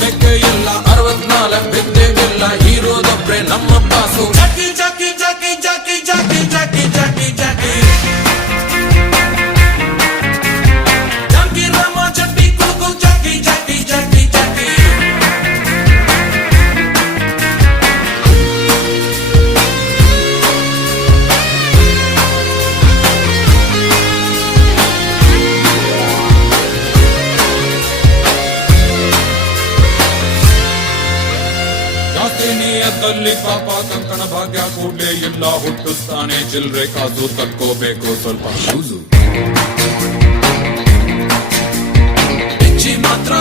ಮೆಕ್ಕೆ ಇಲ್ಲ 64 ಬಿದ್ದೆಗಿಲ್ಲ ಹೀರೋದೊಬ್ರೆ ನಮ್ಮ ಬಾಸು ಜಾಕಿ ಜಾಕಿ ಜಾಕಿ ಜಾಕಿ ಜಾಕಿ ಜಾಕಿ ಜಾಕಿ ಜಾಕಿ ಜಾಕಿ ರಾಮ ಚಟ್ಟಿ ಕುಡುಕು ಜಾಕಿ ಜಾಕಿ ಜಾಕಿ ಜಾಕಿ ನಿಯತ್ತಲ್ಲಿ ಪಾಪ ಕಂಕಣ ಭಾಗ್ಯ ಕೂಡ್ಲೇ ಇಲ್ಲ ಹುಟ್ಟಿಸ್ತಾನೆ ಚಿಲ್ರೆ ಕಾಸು ತಕ್ಕೋಬೇಕು ಸ್ವಲ್ಪ ಲೂಸು ಮಾತ್ರ